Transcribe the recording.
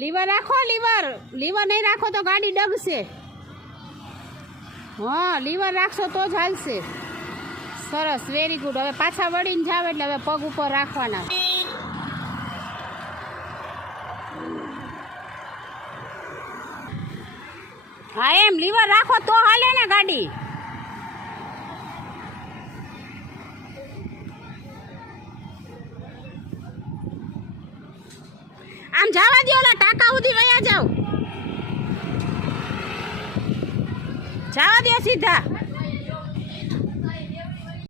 Liver રાખો, liver liver નહીં રાખો તો ગાડી ડગશે. હા, લીવર રાખશો તો જ હાલશે. સરસ, વેરી ગુડ. હવે પાછા વળીને જાવ એટલે હવે પગ ઉપર રાખવાના. હા, એમ લીવર રાખો તો હાલે ને ગાડી. આમ જવા દો, ઓલા ટાંકા સુધી વયા જાવ. જવા દો સીધા.